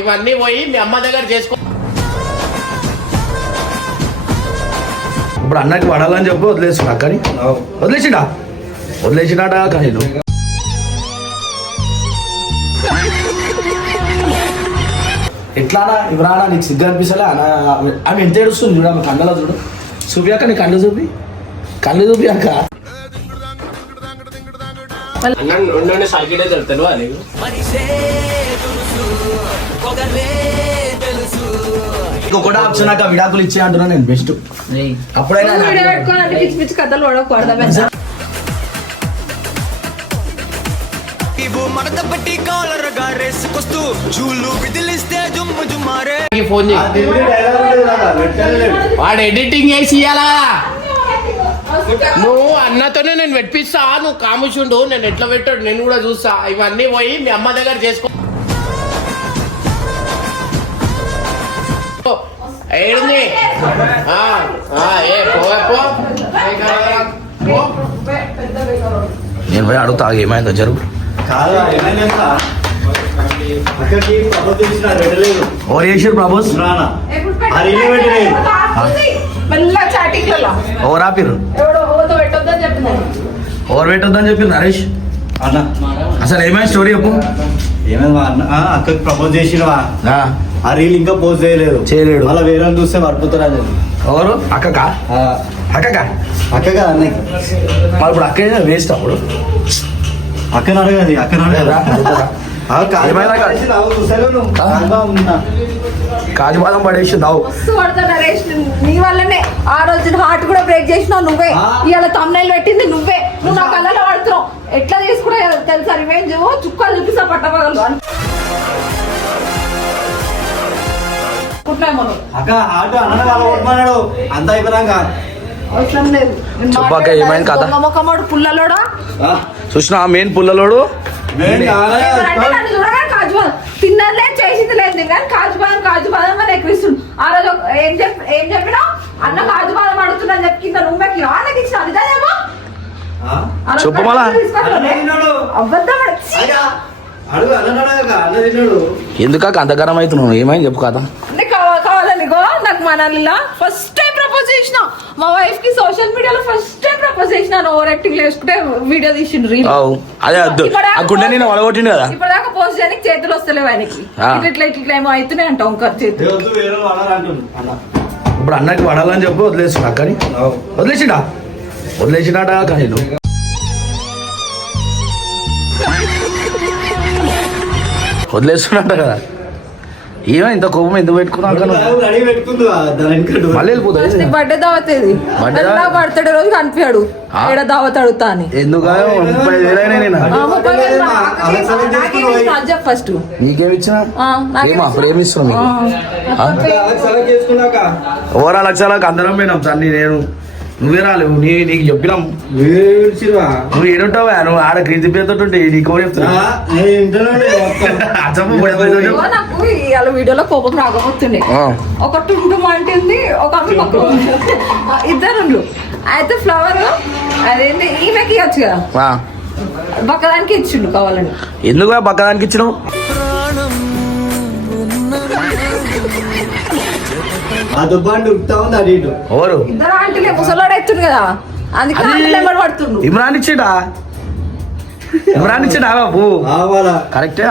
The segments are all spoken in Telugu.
ఇవన్నీ పోయి మీ అమ్మ దగ్గర చేసుకో. ఇప్పుడు అన్నకి పడాలని చెప్పి వదిలేస్తున్నా కానీ వదిలేసినాడా కానీ ఎట్లానా ఇవ్వరానా నీకు సిగ్గు అనిపిస్తలే ఆమె ఎంత ఏడుస్తుంది చూడ ఆమె కళ్ళలో చూడు చూపియాక నీ కళ్ళు చూపియాక ఒకటే ఆప్షన్ నాకు విడాకులు ఇచ్చే అంటున్నా నేను బెస్ట్. అప్పుడైనా వాడు ఎడిటింగ్ చేసి ఇయ్యాలా. నువ్వు అన్నతోనే నేను పెట్టిస్తా, నువ్వు కాముషుండు. నేను ఎట్లా పెట్టాడు నేను కూడా చూస్తా. ఇవన్నీ పోయి మీ అమ్మ దగ్గర చేసుకో. ఏడుంది నేను పోయి అడుగుతా ఏమైందో జరుగు. ఎవరు చేసారు ప్రపోజ్? ఎవరు ఆపిరు? ఎవరు పెట్టొద్దని చెప్పింది నరేష్ అన్న. అసలు ఏమైనా స్టోరీ చెప్పు. ఏమైంది అక్కకి ప్రపోజ్ చేసినవా? ఆ రీల్ ఇంకా పోస్ట్ చేయలేడు. అలా వేరే చూస్తే పడిపోతారు. ఎవరు? అక్కగా అక్కగా అన్నయ్య ఇప్పుడు అక్క వేస్ట్. అప్పుడు అక్కని అడగది కాజుబాదం పడేసి దావు నీ వల్లనే ఆ రోజు హార్ట్ కూడా బ్రేక్ చేసినావు నువ్వే. ఇవాళ తమ్నైల్ పెట్టింది నువ్వే. నువ్వు నా కళ్ళలో పడుతున్నావు. ఎట్లా తీసుకున్నా తెలుసా రివెంజ్? చుక్కలు చూపిస్తా పట్టపగలరు అంత అయిపోయాక అవసరం లేదు. చెప్పాక ఏమైంది కదా పుల్లలోడా చూసినా మెయిన్ పుల్లలోడు తిన్నదిలే చేసింది లేదు కానీ కాజుబాదం అని ఎక్కిస్తుండు. ఆ రోజు ఏం చెప్పినావు? అన్న కాజుబాదం అడుగుతున్నా చెప్పి కింద నువ్వెక్కి అన్నకి ఇచ్చిన అదిదేమో చెప్పు మళ్ళా. అబద్ధం ఎందుకాక అంతగానం అవుతున్నావు? ఏమైంది చెప్పు కదా. కావాలనిగో నాకు మనల్లా ఫస్ట్ టైం ప్రపోజ్ చేసిన మా వైఫ్ కి సోషల్ మీడియాలో ఫస్ట్ టైం ప్రపోజ్ చేసిన. ఓవర్ యాక్టింగ్ వేసుకుంటే వీడియో తీసిండు రీల్. అదే నేను వడగొట్టిండు కదా. ఇప్పటిదాకా పోస్ట్ చేయడానికి చేతులు వస్తలేవు ఆయనకి. ఇట్లా ఏమో అవుతున్నాయి అంట ఒక చేతులు. ఇప్పుడు అన్నకి పడాలని చెప్పి వదిలేస్తున్నా కానీ వదిలేసినాడా కానీ వదిలేస్తున్నట్ట కదా. ఏమో ఇంత కోపం ఎందుకు పెట్టుకున్నావు? మళ్ళీ వెళ్ళిపోతుంది. బర్త్డే దావత్ బర్త్డే రోజు కనిపించాడు ఏడ దావత్ అడుగుతా అని. ఎందుకు 30,000 ఫస్ట్ నీకేమి ఇచ్చినా అప్పుడు ఏమి ఇస్తున్నావు? ఓవరా లక్షలకు అందరం పోయినాం సార్. నేను నువ్వే రాలేవు. నీకు చెప్పినాం. నువ్వు ఏడుంటావా? నువ్వు ఆడ క్రీతి పేరుతో నీకు చెప్తున్నా. నాకు ఇవాళ వీడియోలో కోపం రాకపోతుండే. ఒక టుంటుమ అంటుంది, ఒక ఇద్దరు. అయితే ఫ్లవర్ అదేంటి ఈమెకి ఇవ్వచ్చు కదా, బక్కదానికి ఇచ్చిండు కావాలని. ఎందుకు బక్కదానికి ఇచ్చినావు? ఎవరు? ఇద్దరు ఆంటీలే ముసలోడు ఎత్తుండు కదా, అందుకే ఆంటీలు పడుతుండు. ఇమ్రాన్ ఇచ్చిండా బాబు? కరెక్టే.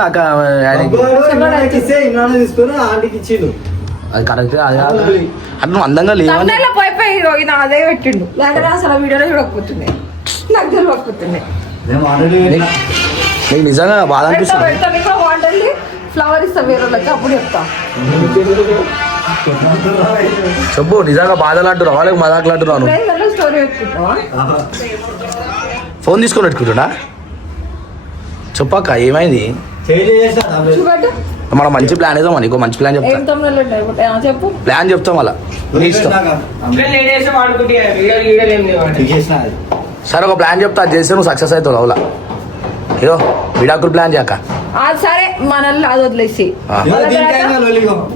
అది కరెక్టే. అది నువ్వు అందంగా లేవు పోయిపోయి అదే పెట్టిండు. లేకపోతే అసలు వీడియోలో చూడకపోతుండే, నాకు తెలియకపోతుండే. నీకు నిజంగా బాధ అనిపిస్తుంది. ఫ్లవర్ ఇస్తా వేరే వాళ్ళకి, అప్పుడు చెప్తా. చెప్పు నిజంగా బాధలు అంటున్నావు వాళ్ళకి మదాకులు అంటున్నాను. స్టోరీ పెట్టుకుంటావా? ఫోన్ తీసుకొని పెట్టుకుంటున్నా. చెప్పాక ఏమైంది? మన మంచి ప్లాన్ ఏదో మనకు మంచి ప్లాన్ చెప్తా. చెప్పు ప్లాన్ చెప్తాం అలా నీ ఇష్టం. సరే ఒక ప్లాన్ చెప్తా, అది చేస్తే నువ్వు సక్సెస్ అవుతావు. అవులా ఏదో విడాకులు ప్లాన్ చేయక. సరే మనల్ని అది వదిలేసి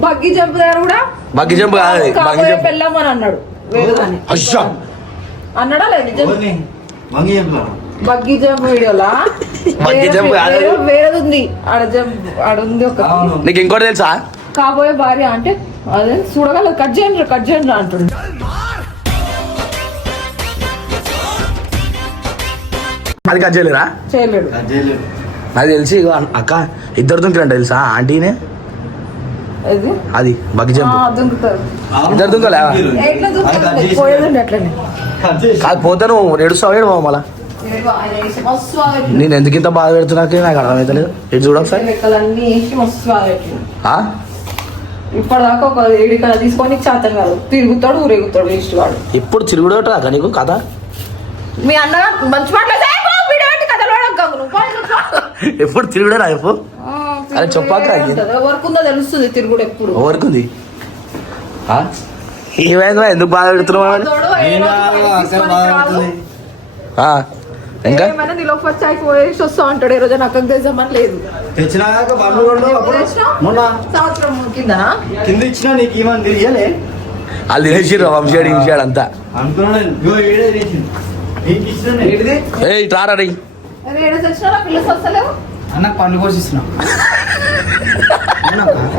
బగ్గి జంప్ దగ్గర కూడా బగ్గి జంప్ పెళ్ళమని అన్నాడు. అయ్యా అన్నాడా లేదు? బగ్గీ జంప్ వీడియోలా బగ్గీ జంప్ కాదు. వేరేది ఉంది ఆడ జంప్ ఆడ ఉంది ఒక నీకు ఇంకోటి తెలుసా? కాబోయే భార్య అంటే అదే చూడగల కట్ చేయండి అంటుండు. అది కట్ చేయలేరా? చేయలేడు. నాకు తెలిసి ఇగో అక్క ఇద్దరు దుంకిరంట తెలుసా ఆంటీనే అది అది బగ్గి జంప్ దుంకుతారు. ఇద్దరు దుంకలే ఎట్లా దుంకుతుంది పోయేదండి అట్లనే. కాదు పోతే నువ్వు ఏడుస్తావు ఏడు మళ్ళా మస్తు నేను ఎందుకు ఇంత బాధ పెడుతున్నాకే నాకు అర్థమవుతలేదు. ఇటు చూడ ఒకసారి లెక్కలన్నీ వేసి మస్తు పెట్టిండు. ఆ? ఇప్పటిదాకా ఒక 7 కళ తీసుకొని చేతం కాదు తిరుగుతాడు ఊరేగుతాడు వేస్ట్ వాడు. ఎప్పుడు తిరుగుడు అక్క నీకు కథ మీ అన్న మంచి మాట్లాడితే ఎప్పుడు తిరుగుడే రా ఎప్పుడు అరే చెప్పాక ఎవరికుందో తెలుస్తుంది తిరుగుడు ఎప్పుడు ఎవరికి ఏమైందా ఎందుకు బాధ పెడుతున్నావు ఇంకా ఏమైనా నీలో ఫస్ట్ చాయ్ పోయేసి వస్తా అంటాడు. ఈ రోజు నాకు తెచ్చామని లేదు. తెచ్చినాక బండ్లు కొన్నావు అప్పుడు? మొన్న సంవత్సరం కిందనా కింద ఇచ్చినా నీకు ఏమని తెలియలే? వాళ్ళు తినేసిర్రు వంశాడు ఇంశాడు అంతా. అనుకున్నాను ఇగో ఏడే తెచ్చింది నీకు ఇచ్చిన ఏ రారా రీ అరే ఏడో తెచ్చినా నా పిల్లలు వస్తలేవు. అన్నకు పండ్లు కోసిస్తున్నా.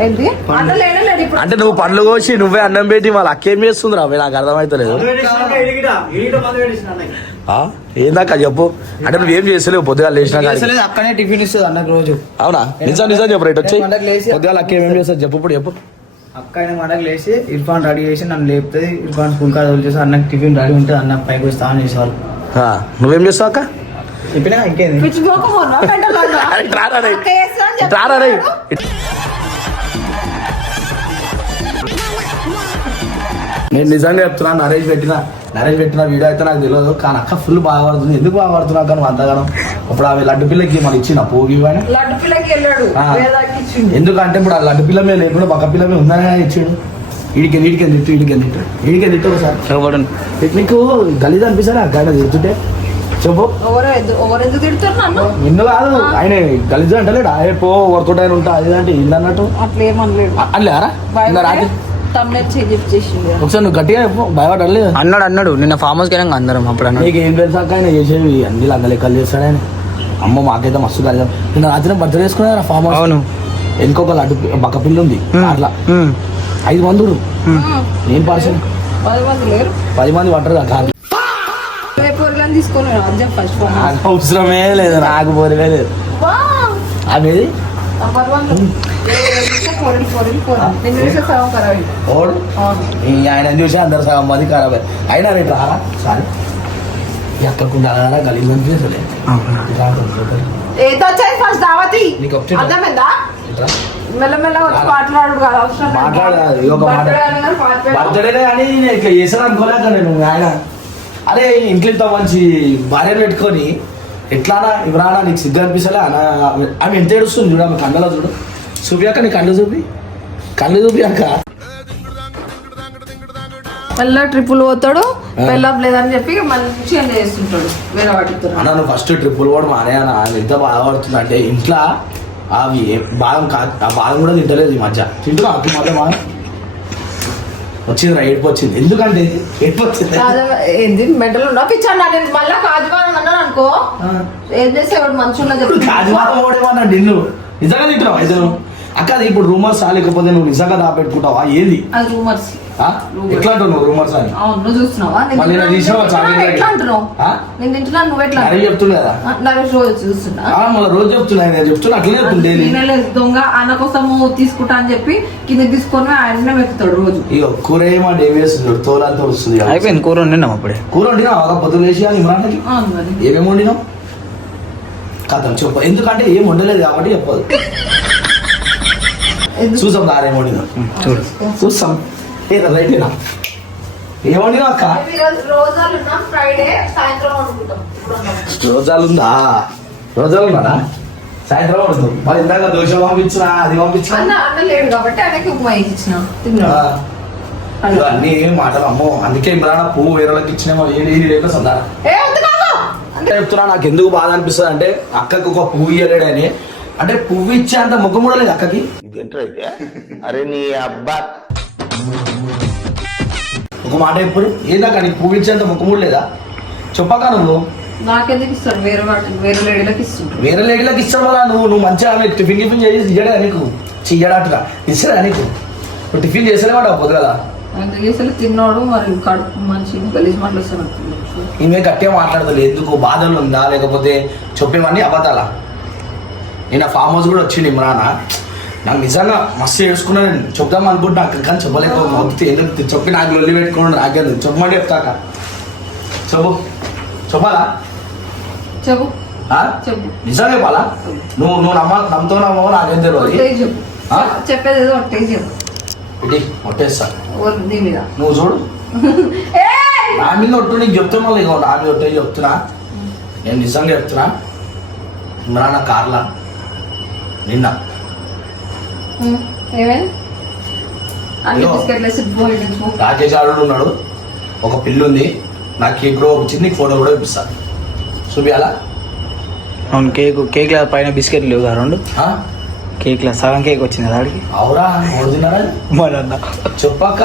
ఏంటి అన్న లేడు ఇప్పుడు. అంటే నువ్వు పండ్లు కోసి నువ్వే అన్నం పెట్టి వాళ్ళ అక్కేం చేస్తుంది రా నాకు అర్థమవుతలేదు. ఏందాక చెప్పు అంటే నువ్వేం చేస్తలేవు పొద్దుగా లేచినా అక్కనే టిఫిన్ ఇస్తుంది అన్నకు రోజు. అవునా నిజం చెప్పు రైట్ వచ్చి పొద్దుగా అక్క ఏమేం చేస్తుంది చెప్పు ఇప్పుడు చెప్పు. అక్క ఆయన మనకు లేచి ఇర్ఫాన్ రెడీ చేసి నన్ను లేపుతుంది. ఇర్ఫాన్ స్కూల్ కాడ వదిలేసి అన్నకు టిఫిన్ రెడీ ఉంటుంది. అన్న పైకి వచ్చి స్నానం చేసేవాళ్ళు. నువ్వేం చేస్తావు అక్క? చెప్పినా ఇంకేంది పిచ్చి పోకు మొన్న పెంటలో ఉన్నా. రారా రే కేసు అని చెప్పి రారా రే నేను నిజంగా చెప్తున్నా నరేష్ పెట్టిన వీడియో అయితే నాకు తెలియదు కానీ అక్క ఫుల్ బాగా పడుతుంది. ఎందుకు బాగా పడుతున్నా కానీ అంతగానం ఇప్పుడు అవి లడ్డు పిల్లకి మనం ఇచ్చిన పోగి లడ్డు పిల్లకి వెళ్ళాడు వేదాకి ఇచ్చిండు. ఎందుకంటే ఇప్పుడు ఆ లడ్డు పిల్ల మీద లేకుండా పక్క పిల్ల మీద ఉందనే ఇచ్చాడు. ఈడికి తిట్టు ఒకసారి నీకు గలీజ్ అనిపిస్తారా అక్కడ తిడుతుంటే చెప్పు. ఎవరెందుకు తిడతారు నన్ను? నిన్ను కాదు ఆయన గలీజ్ అంటలేడు ఆయన పో వర్కౌట్ అయిన ఉంటా అది అంటే ఇల్లు అన్నట్టు అట్లా ఏమనలేడు. అల్లేరా రాత్రి ఒకసారి నువ్వు గట్టిగా భయపడలేదు అన్నాడు నిన్న ఫామ్ హౌస్ కి అందరం అప్పుడు అన్నాడు. నీకు ఏం తెలుసు అక్క ఆయన చేసేవి అన్ని లంగ లెక్కలు చేస్తాడు ఆయన. అమ్మ మాకైతే మస్తు కలిసి నిన్న రాత్రి బర్త్డే చేసుకున్నా ఫామ్ హౌస్. అవును ఇంకొక లడ్డు బక్క పిల్ల ఉంది అట్లా 5 మంది నేను పార్సల్ 10 మంది పట్టరు కాదు. అవసరమే లేదు నాకు పోరివే లేదు అవేది ఆయన చూసి అందరు సగం మంది ఖరాబ్ అయినా రేపు రారా సారీ ఎక్కకుండా గలీజ్ అనిపిస్తలే. బర్త్డేనే కానీ నేను ఇట్లా చేసాను అనుకోలేక నేను ఆయన అరే ఇంట్లో ఇంత మంచి భార్యను పెట్టుకొని ఎట్లానా ఇవ్వరానా నీకు సిగ్గు అనిపిస్తలే అన్న ఆమె ఎంత ఏడుస్తుంది చూడు ఆమె కళ్ళలో చూడు చూపియాక నీ కళ్ళు చూపియాక మళ్ళీ ట్రిప్పులు పోతాడు పెళ్ళం లేదని చెప్పి మంచిగా చేస్తుంటాడు వేరే వాటితో. అన్న నువ్వు ఫస్ట్ ట్రిప్పులు కూడా మానే అన్న ఎంత బాధపడుతుంది అంటే ఇంట్లో అవి బాదం కాదు ఆ బాదం కూడా తింటలేదు ఈ మధ్య తింటున్నా అప్పుడు మధ్య బాగా వచ్చింది రా ఏడుపు వచ్చింది. ఎందుకంటే ఏడుపు వచ్చింది ఏంది మెంటల్ ఉన్నా పిచ్చాను నేను మళ్ళీ కాజువారం అన్నాను అనుకో ఏం చేసేవాడు మంచిగా చెప్పి కాజువారం ఓడేమన్నా నిన్ను నిజంగా తింటున్నావు అయితే అక్క అది ఇప్పుడు రూమర్స్ లేకపోతే నువ్వు నిజంగా దాపెట్టుకుంటావా ఏంది అది రూమర్స్ ఎట్లా అంటున్నావు రూమర్స్ అని అవును చూస్తున్నావా ఎట్లా అంటున్నావు నేను తింటున్నా నువ్వు ఎట్లా చెప్తున్నా కదా రోజు చూస్తున్నా మళ్ళీ రోజు చెప్తున్నా నేను చెప్తున్నా అట్లనే చెప్తుంటే దొంగ అన్న కోసము తీసుకుంటా అని చెప్పి కింద తీసుకొని ఆయననే వెతుతాడు రోజు. ఇక కూర ఏమో వేస్తుంది తోలంతా వస్తుంది అయిపోయింది కూర వండినాం అప్పుడే. కూర వండినా పొద్దున వేసి ఇమ్రాన్కి ఏమేమి వండినావు కథం చెప్పు ఎందుకంటే ఏం వండలేదు కాబట్టి చెప్పదు చూసాం దారేం వండినా చూస్తాం రైటేనా ఏమండినా అక్క రోజాలుందా రోజాలున్నారా సాయంత్రం పడుతుంది మరి ఇందాక దోశ పంపించిన అది పంపించిన లేడు కాబట్టి ఆయనకి ఉప్మా ఇచ్చిన అన్ని మాటలు అమ్మో అందుకే ఇమ్రాన్ పువ్వు వేరేకి ఇచ్చినేమో ఏడు సందారా చెప్తున్నా నాకు ఎందుకు బాధ అనిపిస్తుంది అంటే అక్కకి ఒక పువ్వు ఇయ్యలేడని అంటే పువ్వు ఇచ్చేంత ముఖం కూడా లేదు అక్కకి. అరే నీ అబ్బా ఒక మాట ఎప్పుడు ఏందాక నీకు పువ్వు ఇచ్చేంత ముఖం కూడా లేదా చెప్పక నువ్వు నాకెందుకు ఇస్తాడు వేరే వాటికి వేరే లేడీలకు ఇస్తుంటాడు. వేరే లేడీలకు ఇస్తాడు మళ్ళా. నువ్వు మంచిగా ఆమె టిఫిన్ గిఫిన్ చేసి ఇయ్యడా నీకు? చెయ్యడాటుగా ఇస్తాడా నీకు? నువ్వు టిఫిన్ చేసేనే వాడు అవ్వదు కదా. అందుకే అసలు తిన్నాడు మరి కడుపు మంచి గలీజ్ మాట్లాడుతున్నాడు. ఈమె గట్టిగా మాట్లాడతలేదు. ఎందుకు? బాధలు ఉందా లేకపోతే చెప్పేవన్నీ అబద్ధాలా? నేను ఆ ఫామ్ హౌస్ కూడా వచ్చింది ఇమ్రానా. నాకు నిజంగా మస్తు ఏడుచుకున్నాను. చెప్దాం అనుకుంటున్నా కానీ చెప్పలేకపోతే ఎందుకు చెప్పి నాకు లొల్లి పెట్టుకున్నాడు. నాకేందు చెప్పమంటే చెప్తాక చెప్పు. చెప్పాలా? చెప్పు ఆ? చెప్పు. నిజంగా చెప్పాలా? నువ్వు నమ్మతో నమ్మవు నాకేం తెలియదు. ఒట్టేసి చెప్పు. ఆ? చెప్పేది ఏదో ఒట్టేసి చెప్పు. ఇది కొట్టేస్తా. నీ మీద నువ్వు చూడు. ఏయ్! నా మీద ఒట్టు నీకు చెప్తున్నా. మళ్ళీ ఇగో నా మీద ఒట్టే చెప్తున్నా. నేను నిజంగా చెప్తున్నా. ఇమ్రాన్ కార్లా నిన్న ఏమైంది? అన్ని ఏదో. బిస్కెట్లు వేసి పోయి రాకేష్ ఆడు ఉన్నాడు. ఒక పిల్లు ఉంది. నాకు కేక్ కూడా వచ్చింది. నీకు ఫోటో కూడా ఇప్పిస్తాను. చూపియాలా? అవును కేక్ లా పైన బిస్కెట్లు లేవు కదా రెండు. ఆ? కేక్ లా సగం కేక్ వచ్చింది దాడికి. అవురా? ఎవరు తిన్నారా? మరన్నా చెప్పక్క.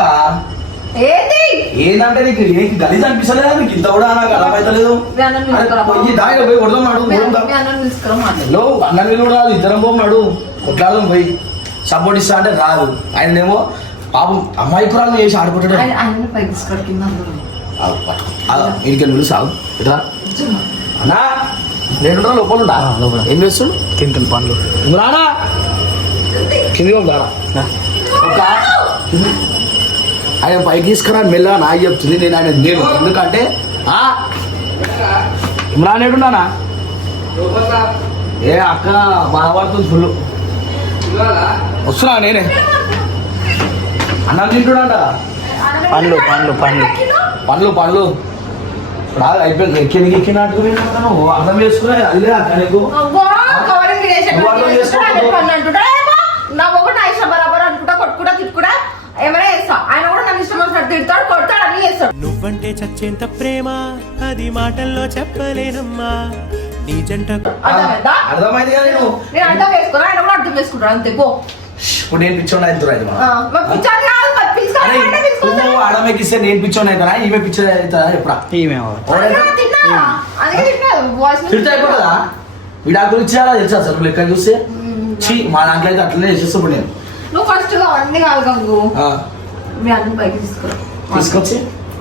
ఏంది? ఏంటంటే నీకు నీకు గలీజ్ అనిపిస్తలేదా? నీకు ఇంత కూడా నాకు అర్థమవుతలేదు. మీ అన్నని తీసుకురా. పోయి దాయి పోయి కొడదాం. మీ అన్నని తీసుకురా మాట్లాడు. లో అన్న వీళ్ళు కూడా రాదు. ఇద్దరం పోన్నాడు. కొట్లాడదాం పోయి. సపోర్ట్ ఇస్తా అంటే రాదు. ఆయనేమో పాపం అమ్మాయి కురాలను వేసి ఆడుకుంటాడు. ఆయన పైకి తీసుకురా కింద అందరూ. ఇంటికి నువ్వు సాగు ఇట్లా అన్నా. నేను లోపల ఉంటా. లోపల. ఏం చేస్తుడు? తింటాను పండ్లు. నువ్వు రానా? కిందికి ఉంటారా? ఒక ఆయన పైకి తీసుకురా మెల్లగా నాకు చెప్తుంది. నేను ఆయన నేను ఎందుకంటే ఇమ్రాన్ ఏడున్నానా? ఏ అక్క బాధపడుతుంది ఫుల్. వస్తున్నా నేనే. అన్నం తింటున్నాడ. పండ్లు పండ్లు పండ్లు పండ్లు పండ్లు రాదు అయిపోయింది. ఎక్కినట్టు అర్థం చేసుకునే అది అక్క నీకు. అవ్వా, కవరింగ్ చేసేటట్టు నువ్వు అర్థం చేస్తున్నాడు. అదే చేసుకో. పనులు అంటుంటాడు. ఏమో, నా ఒకటి నా ఇష్టం బరాబర్ అనుకుంటా కొట్టుకుంటా తిట్టుకుంటా ఏమైనా చేస్తా. ఆయన కూడా నన్ను ఇష్టం వచ్చినట్టు తిడతాడు కొడతాడు అన్ని చేస్తాడు. నువ్వంటే చచ్చేంత ప్రేమ అది మాటల్లో చెప్పలేనమ్మా నీ జంట అర్థమైందా? అర్థమైంది కదా నేను. నేను అర్థం చేసుకున్నా ఆయన కూడా అర్థం చేసుకుంటాడు అంతే. పో. ఇప్పుడు నేను పిచ్చోడు అవుతున్నా. మరి పిచ్చాలి కాదు, మరి పిలుచుకోవాలి అంటే పిలుచుకోవాలి. నువ్వు ఆడమేకిస్తే నేను పిచ్చోడు అవుతానా? ఈమె పిచ్చోడు అవుతుందా? ఎప్పుడా ఈమె తిన్నా అందుకే తిన్నా వాయిస్ తిడితే అయిపోతుందా? విడాకులు ఇచ్చేయాలా తెలుసా అసలు లెక్క చూస్తే? చీ మా దాంట్లో అయితే అట్లనే చేసేస్తా. ఇప్పుడు నేను నువ్వు ఫస్ట్ గా అన్ని కాదు గంగు ఆ, మీ అన్ని పైకి తీసుకురా. తీసుకొచ్చి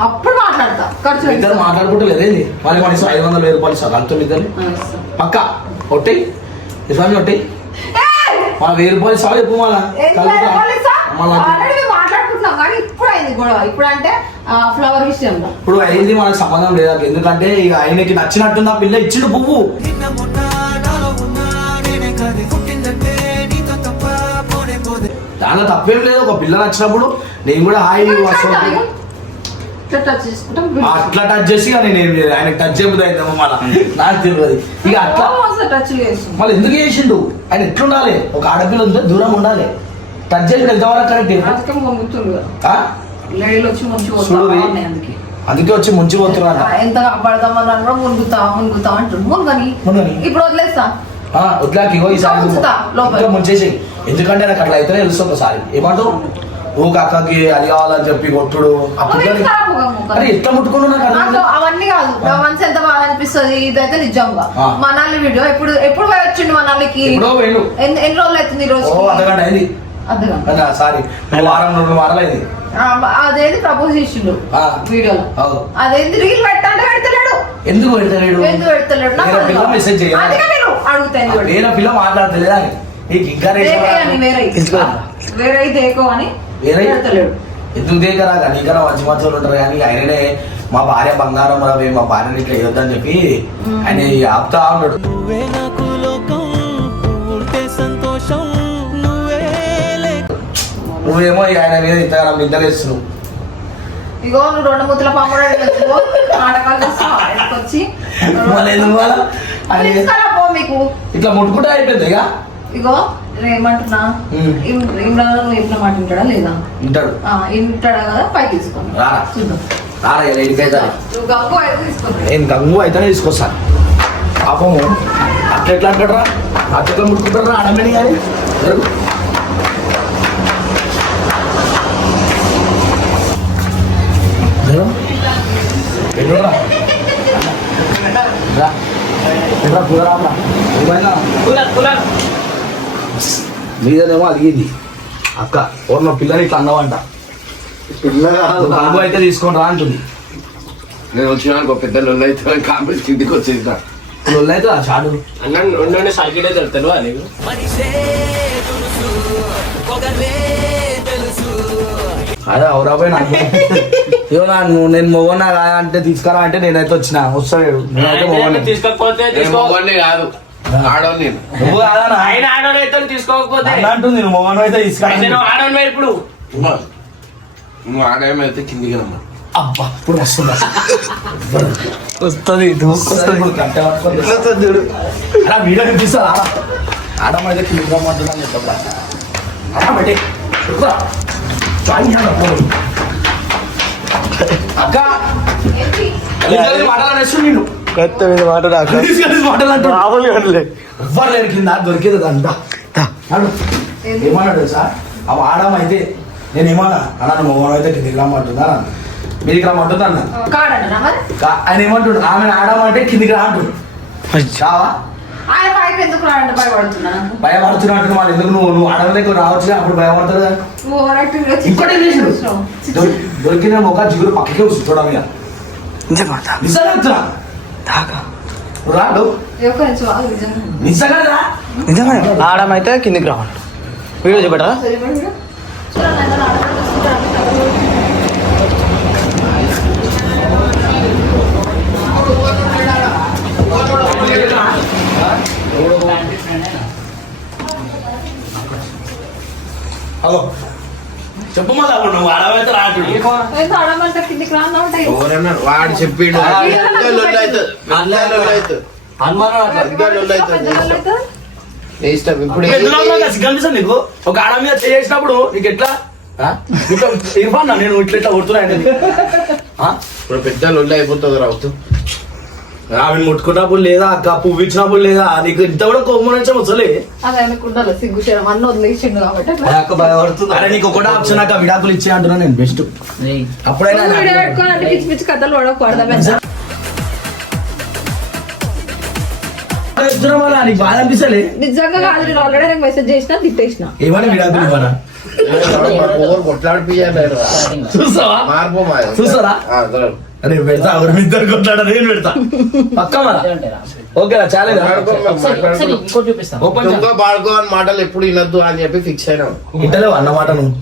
అప్పుడు మాట్లాడతా ఖర్చు ఇద్దరు మాట్లాడుకుంటూ లేదేంది? మళ్ళీ మనసు 500,000 రూపాయలు సార్ కలుతో ఇద్దరు పక్క ఒట్టి ఇస్లామీ ఒట్టి మా 1000 రూపాయలు సార్ చెప్పు మళ్ళా ఆల్రెడీ మాట్లాడుకుంటున్నాం కానీ ఇప్పుడు అయింది గొడవ. ఇప్పుడు అంటే ఫ్లవర్ విషయంలో ఇప్పుడు అయింది మనకు సంబంధం లేదా? ఎందుకంటే ఇక ఆయనకి నచ్చినట్టుంది ఆ పిల్ల ఇచ్చిండు పువ్వు. నిన్న మొన్న నాలో ఉన్నా నేనే కాదు పుట్టిందంటే నీతో తప్ప పోనే పోదే దానిలో తప్పేం లేదు. ఒక పిల్ల నచ్చినప్పుడు నేను కూడా హాయి టచ్ చేసుకుంటాం. అట్లా టచ్ చేసి ఇక నేను ఏం చేయలేదు. ఆయనకి టచ్ చేయబుద్ది అవుతాము మళ్ళా నాకు తెలియదు. ఇక అట్లా టచ్ చేస్తుంది. మళ్ళీ ఎందుకు చేసిండు? ఆయన ఎట్లుండాలి? ఒక ఆడపిల్ల ఉంటే దూరం ఉండాలి. టచ్ చేసి ఎంతవరకు కరెక్ట్? అందుకే పొంగుతుంది కదా లేడీలు వచ్చి ముంచి చూడు అందుకే అందుకే వచ్చి ముంచి పోతున్నా. ఎంత పడదామని కూడా మునుగుతా అంటుంది. మునుగని మునుగని. ఇప్పుడు వదిలేస్తా. వదిలాకి ఇగో ఈసారి ఉంచుతా లోపల. ఇంకా ముంచేసి. ఎందుకంటే నాకు అట్లా అయితేనే తెలుస్తుంది ఒకసారి. ఏమంటావు? ఊక అక్కకి అది కావాలని చెప్పి కొట్టుడు ఆ పిల్లని. అరే ఎట్లా ముట్టుకున్నా నాకు అర్థం నాకు కాదు. అవన్నీ కాదు. మనసు ఎంత బాగా అనిపిస్తుంది. ఇదైతే నిజంగా మనాలి వీడియో ఎప్పుడు ఎప్పుడు పోయి వచ్చిండు మనాలికి? ఎప్పుడో పోయిండు. ఎన్ని రోజులు అవుతుంది ఈ రోజు? అర్ధగంట అయింది. అర్థం సారీ వారం 2 వారాలు అయింది. అదేది ప్రపోజ్ చేసిండు ఆ. వీడియోలో. అవును. అదేంది రీల్ పెట్టంటే పెడతలేడు. ఎందుకు పెడతలేడు? ఎందుకు పెడతలేడు? నాకు వేరే పిల్ల అర్థం మెసేజ్ కాదు. చేయాలి. అందుకే నేను అడుగుతాను. వేరే పిల్ల మాట్లాడతలేదా అని నీకు ఇంకా వేరే దేకో అని వేరే పెడతలేడు. ఎందుకు దేకరా? నీకన్నా మంచి మంచులు ఉంటారు కానీ ఆయననే మా భార్య బంగారం రవి మా భార్యని ఇట్లా వేయొద్దని చెప్పి ఆయన ఆపుతా ఉన్నాడు. నువ్వే నాకు లోకం ఉంటే సంతోషం నువ్వే నువ్వేమో ఇక ఆయన మీద ఇంతగా నిద్రలేస్తున్నావు. ఇగో నువ్వు 2 ముద్దల పమ్ముడు ఆడకాలు వచ్చి మళ్ళీ ఎందుకు వాళ్ళ? ఆయన పో మీకు ఇట్లా ముట్టుకుంటే అయిపోయింది ఇక. ఇగో నేను ఏమంటున్నా ఇమ్రాన్ నువ్వు చెప్పిన మాట వింటాడా లేదా? వింటాడు. వింటాడా కదా పైకి తీసుకోండి రారా చూద్దాం. రారా ఇక ఇంటికైతే నువ్వు గంగు అయితే తీసుకుంటా. నేను గంగు అయితేనే తీసుకొస్తాను. పాపము అట్లా ఎట్లా అంటారా? అట్లా ఎట్లా ముట్టుకుంటారా? అడమని కానీ రా మీదనేమో అడిగింది అక్క ఓర్ నా పిల్లని ఇట్లా అన్నవంట బాబు అయితే తీసుకొని రా అంటుంది. నేను వచ్చిన ఒక పెద్ద లొల్లు అయితే కాంపిటీ ఇంటికి వచ్చేసిన అయితే ఆ చాడు అన్న సర్కిట్ అయితే తెలువా నీకు మనిషే తులుసు పొగలే తెలుసు అదే అవరాబాయ్ నాకు ఏమో నేను మొగన్నా కాదా అంటే తీసుకురా అంటే నేనైతే వచ్చిన వస్తాడు నేనైతే మొగన్నా తీసుకోకపోతే మొగోడిని కాదు ఆడో నేను నువ్వు కాదా ఆయన ఆడోడు అయితే తీసుకోకపోతే అంటుంది నేను మొగన్ అయితే తీసుకురా నేను ఆడోడు ఇప్పుడు నువ్వు ఆడేమైతే కిందికి రమ్మా అబ్బా ఇప్పుడు వస్తుందా వస్తుంది ఇప్పుడు కట్టే పట్టుకొని అలా వీడియో కనిపిస్తా ఆడమైతే కింద రమ్మంటున్నాను చెప్పరా బట్టి అక్క మాట్లాడేస్తు నిన్ను కొత్త మీద మాట నాకు ఎవ్వరు లేరు కింద దొరికేది అంట ఏమన్నాడు సార్ అవి ఆడమైతే నేను ఏమన్నా అన్నాను మొగం అయితే కిందికి రమ్మంటుందా మీదికి రమ్మంటుందా అన్న కాడన్నా మరి ఆయన ఏమంటుండు ఆమె ఆడమంటే కిందికి రా అంటుండు కావా ఆయన పైకి ఎందుకు రాడంటే భయపడుతున్నా భయపడుతున్నట్టు వాళ్ళు ఎందుకు నువ్వు ఆడవలేక రావచ్చు అప్పుడు భయపడతాడు కదా నువ్వు ఓవర్ యాక్టింగ్ గా ఇంకోటి ఏం చేసిండు? దొరికిన మొక్క జిగురు పక్కకే చూడడం మీద నిజంగా రాడు నిజంగా రా నిజమే ఆడమైతే కిందికి రావాలి వీడియో చూపెట్టరా హలో చెప్పు మళ్ళా నువ్వు ఆడమైతే రాడు ఆడమంటే కిందికి రాందంటే ఎవరన్నా వాడు చెప్పిండు ఇష్టం ఇప్పుడు కనిపిస్తాను నీకు ఒక ఆడ మీద చేసినప్పుడు నీకు ఎట్లా ఇవ్వా నేను ఇట్లా ఇట్లా కొడుతున్నా ఇప్పుడు పెద్ద లొల్లి అయిపోతుంది రావుతూ ఆమె ముట్టుకున్నప్పుడు లేదా అక్క పువ్వు ఇచ్చినప్పుడు లేదా నీకు ఇంత కూడా కోపం నుంచి వచ్చలే అదే అనుకుంటారు సిగ్గు చేయడం అన్న వదిలేసిండు కాబట్టి అక్క భయపడుతుంది అరే నీకు ఒకటే ఆప్షన్ అక్క విడాకులు ఇచ్చే అంటున్నా నేను బెస్ట్ అప్పుడైనా వీడియో పెట్టుకోవాలంటే పిచ్చి పిచ్చి కథలు పడకు అర్థమైందా వల్ల నీకు బాధ అనిపిస్తలే నిజంగా కాదు నేను ఆల్రెడీ నాకు మెసేజ్ చేసిన తిట్టేసిన ఏమన్నా విడాకులు ఇవ్వనా కొట్లాడిపియాలి చూస్తావా మార్పు చూస్తారా అరే పెడతా ఎవరి ఇద్దరు కొట్లాడ నేను పెడతా పక్క ఓకేనా చాలా ఓపెన్ బాడుకో అని మాటలు ఎప్పుడు వినొద్దు అని చెప్పి ఫిక్స్ అయినావు ఇంటలేవు అన్నమాట నువ్వు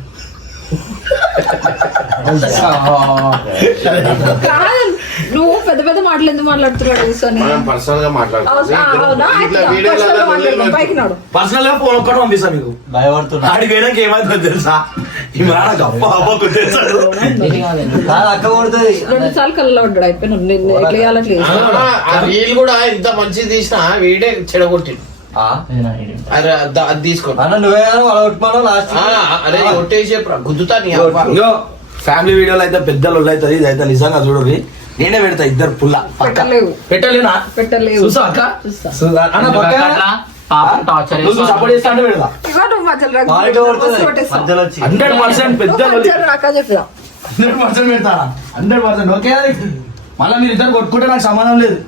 కాదు నువ్వు పెద్ద పెద్ద మాటలు ఎందుకు మాట్లాడుతున్నాడు కూర్చొని మనం పర్సనల్ గా అవునా? అయితే personal గా మాట్లాడదాం. పైకి నాడు పర్సనల్ గా ఫోన్ ఒక్కటి పంపిస్తా మీకు భయపడుతున్నా ఆడికి పోయినాక ఏమైందో తెలుసా ఈ మాట గప్ప అబ్బా కొట్టేస్తాడు అక్క కొడుతుంది 2 సార్లు కళ్ళలో ఉంటాడు అయిపోయి నిన్ను ఎట్లా చేయాలి అట్లా చేయాలి. ఆ రీల్ కూడా ఇంత మంచిది తీసినా వీడే చెడగొట్టిండు అరే అది తీసుకో అన్న నువ్వే వాళ్ళ కొట్టుకున్నావు లాస్ట్ అరే కొట్టేసి గుద్దుతా నీ అబ్బా. ఇగో ఫ్యామిలీ వీడియోలో అయితే పెద్ద లొల్లు అవుతుంది ఇది అయితే నిజంగా చూడవి నేనే పెడతా ఇద్దరు పుల్ల పక్క పెట్టలేవు. పెట్టలేనా పెట్టలేవు. చూసా అక్క చూస్తా. అన్న పక్క నువ్వు సపోర్ట్ చేస్తా అంటే పెడతా ఇగో నువ్వు మధ్యలో రా. బాగా కొడుతుంది కొట్టేస్తావు. మధ్యలో వచ్చి 100% పెద్ద నువ్వు మధ్యలో రాక చెప్పినా 100% పెడతారా 100% ఓకే మళ్ళీ మీరు ఇద్దరు కొట్టుకుంటే నాకు సంబంధం లేదు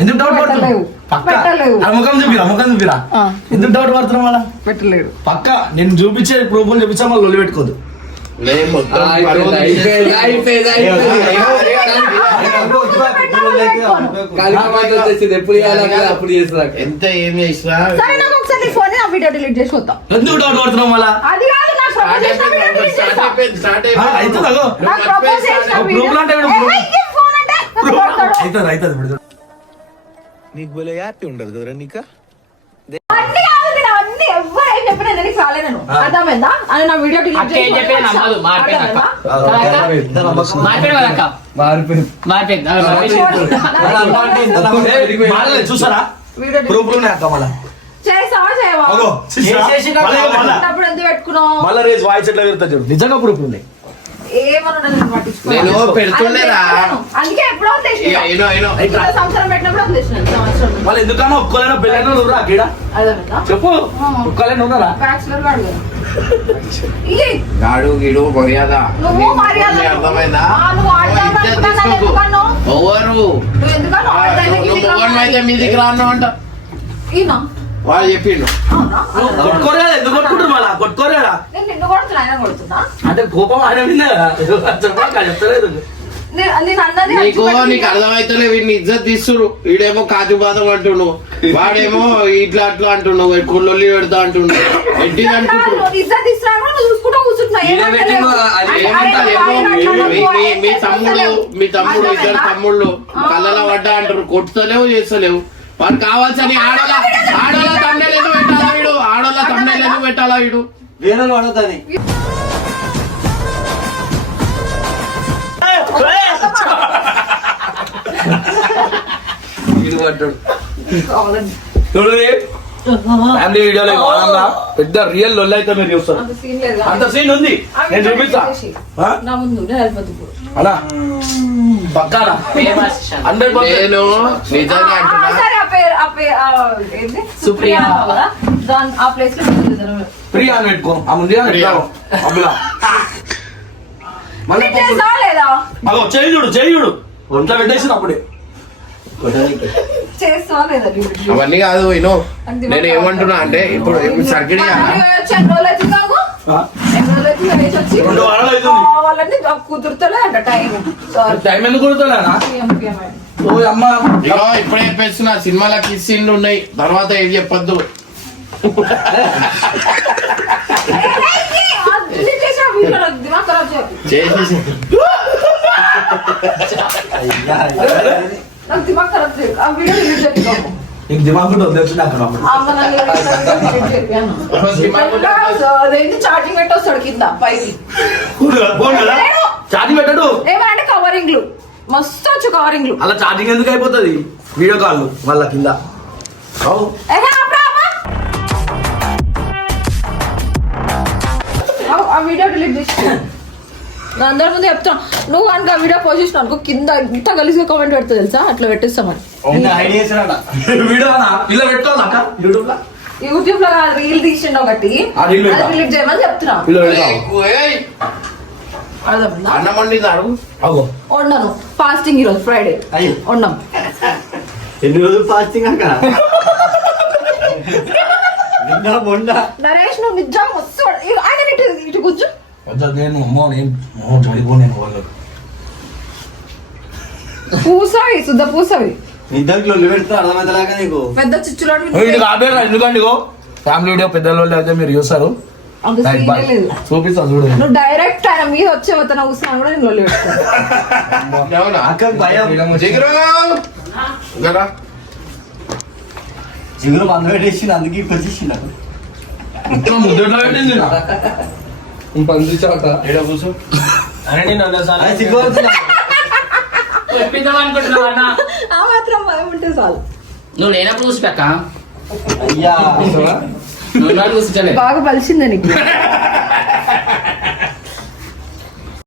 ఎందుకు డౌట్ పడుతున్నావు పెట్టలేవు. పక్క పెట్టలేవు. ఆ ముఖం చూపిరా ఆ. ఎందుకు డౌట్ పడుతున్నావు మళ్ళా పెట్టలేడు. పక్క నేను చూపించే ప్రూఫ్లు చూపించా మళ్ళీ లొల్లి పెట్టుకోదు లే మొత్తం పరువు ఎంత ఏం చేసినా సరే నాకు ఒకసారి నీ ఫోన్ ఆ వీడియో డిలీట్ చేసి వద్దాం. ఎందుకు డౌట్ పడుతున్నావు మళ్ళా అది కాదు నాకు ప్రపోజ్ చేసిన వీడియో delete చేస్తా. అయితే తగో నాకు ప్రపోజ్ చేసిన ఒక వీడియో- proof లాంటి వీడు ఏ, ఈ ఫోన్ అంటే నాకు కొడతాడు. అవుతుంది ఇప్పుడు నీకు భలే హ్యాపీ ఉండదు కదరా నీకా అన్ని కాదు నేను అన్ని ఎవ్వరు ఏం చెప్పినా నేను నీకు రాలే నేను అర్థమైందా అని నా వీడియో డిలీట్ అక్క ఏం చెప్పేది నమ్మదు, మారిపోయింది అక్క. చూసారా వీడియో ప్రూఫ్ ఉన్నాయి అక్క మళ్ళా చేసావా చేయవా అగో, చూసారా? మళ్ళా అప్పుడు ఎందుకు పెట్టుకున్నావు మళ్ళా రేస్ వాయిస్ ఎట్లా పెడతా చూడు నిజంగా ప్రూఫ్ ఉన్నాయి ఏమన్నా నేను పట్టించుకోను. నేను పెడుతుండేరా. అందుకే ఎప్పుడో వదిలేసిన. ఇంట్లో సంవత్సరం పెట్టినప్పుడు వదిలేసిన సంవత్సరం మళ్ళీ ఎందుకన్నా ఒక్కలైనా పెళ్ళైనా నువ్వురా అక్కడ అర్థమైందా చెప్పు ఒక్కలైనా ఉన్నారా బ్యాచులర్ వాడు కదా. ఇది గాడు గిడు మర్యాద నువ్వు మర్యాద అర్థమైందా నువ్వు ఆడదాం అనుకున్నా నన్ను ఎందుకన్నావు? ఎవరు నువ్వు ఎందుకన్నావు? ఆడదానికి నువ్వు ఇది మొగన్ అయితే మీదికి రాను అంట ఈయన వాడు చెప్పిండు. కొట్టుకోరా ఎందుకు కొట్టుకుంటారు మళ్ళా కొట్టుకోరా నేను నిన్ను కొడుతున్నా ఆయన కొడుతున్నా అంటే కోపం ఆయన మీద చెప్తలేదు నేను అన్నది నీకు అర్థమైతలే వీడిని ఇజ్జత్ తీస్తురు. వీడేమో కాజు బాదం అంటుండు, వాడేమో ఇట్లా అట్లా అంటున్నావు, ఎక్కువ లొల్లి పెడతా అంటుండు. ఎట్టిది అంటుండ్రు. ఇజ్జత్ ఇస్తున్నాను నువ్వు చూసుకుంటూ కూర్చుంటున్నా మీ తమ్ముడు ఇద్దరు తమ్ముళ్ళు కళ్ళలో పడ్డా అంటారు, కొట్టుతలేవు చేస్తలేవు. వాడు కావాల్సని ఆడోళ్ళ తమ్ముళ్ళు ఎందుకు పెట్టాలా వీడు, ఆడోళ్ళ తమ్ముళ్ళు ఎందుకు పెట్టాలా వీడు. వేరే పడుతుంది ఫ్యామిలీ వీడియోలో కావాలన్నా పెద్ద రియల్ లొల్లి అయితే మీరు చూస్తారు. అంత సీన్ ఉంది, నేను చూపిస్తా నా ముందు నేను వెళ్ళిపోతుంది అలా పక్కానా 100%. నేను నిజంగా అంటున్నా, సుప్రియా ఆ ప్లేస్ లో ప్రియా అని పెట్టుకో ఆ ముందు పెట్టుకో అబ్బులా మళ్ళీ లేదా అగో చేయుడు ఒంట్లో పెట్టేసింది అప్పుడే. చేస్తావా లేదా అవన్నీ కాదు విను. నేను ఏమంటున్నా అంటే ఇప్పుడు సర్కిల్ 2 వారాలు అవుతుంది. కుదురుతలే అంట టైం టైం ఎందుకు కుడుతున్నా ఓ అమ్మ ఇప్పుడే చెప్పేస్తున్నా, సినిమాలకి సీన్లు ఉన్నాయి, తర్వాత ఏం చెప్పొద్దు. చేసేసి నాకు దిమాగ్ ఖరాబ్ చేయకు. ఆ వీడియో రిలీజ్ చేద్దాము. నీకు దిమాగ్ కూడా వదిలేస్తుంది అక్కడ అదేంటి చార్జింగ్ పెట్టొస్తాడు కింద పైకి ఛార్జింగ్ పెట్టడు ఏమంటే కవరింగ్లు మస్తు వచ్చు కవరింగ్లు అలా ఛార్జింగ్ ఎందుకు అయిపోతుంది వీడియో కాల్ వాళ్ళ కింద. ఆ వీడియో డిలీట్ చేసి అందరి ముందు చెప్తాను. నువ్వు కనుక ఆ వీడియో పోస్ట్ చేసిన అనుకో కింద ఇంత కలిసి కామెంట్ పెడుతుంది తెలుసా, అట్లా పెట్టేస్తామని. వీడియో ఇలా పెట్టుకోవాలి అక్క యూట్యూబ్ లో. యూట్యూబ్ లో రీల్ తీసిండు ఒకటి, డిలీట్ చేయమని చెప్తున్నా. అర్థమైందా? అన్నం వండింది అడుగు. వండను ఫాస్టింగ్ ఈరోజు ఫ్రైడే వండం. ఎన్ని రోజులు ఫాస్టింగ్ అక్క నరేష్ నువ్వు నిజంగా వస్తు ఆయన ఇటు కూర్చో. నేను అమ్మో నేను చడిపోను వాళ్ళు పూసవి శుద్ధ పూసవి ఇద్దరికి లొల్లి పెడుతున్నా అర్థమైతలేక నీకు. పెద్ద చిచ్చులాడు ఎందుకండి ఫ్యామిలీ వీడియో పెద్ద వాళ్ళు అయితే మీరు చూస్తారు. అంత సీనే లేదు. చూపిస్తా చూడు. నువ్వు డైరెక్ట్ ఆయన మీద వచ్చే వతన కూర్చున్నాను కూడా నేను లొల్లి పెడతాను. అక్కకి భయం జిగురు మంద పెట్టేసి అందుకే వచ్చేసి ముద్దట్లో పెట్టింది ఆ మాత్రం భయం ఉంటే చాలు. నువ్వు లేనప్పుడు చూసిపోయాక అయ్యా నువ్వు కూర్చోలే బాగా పలిచిందే నీకు.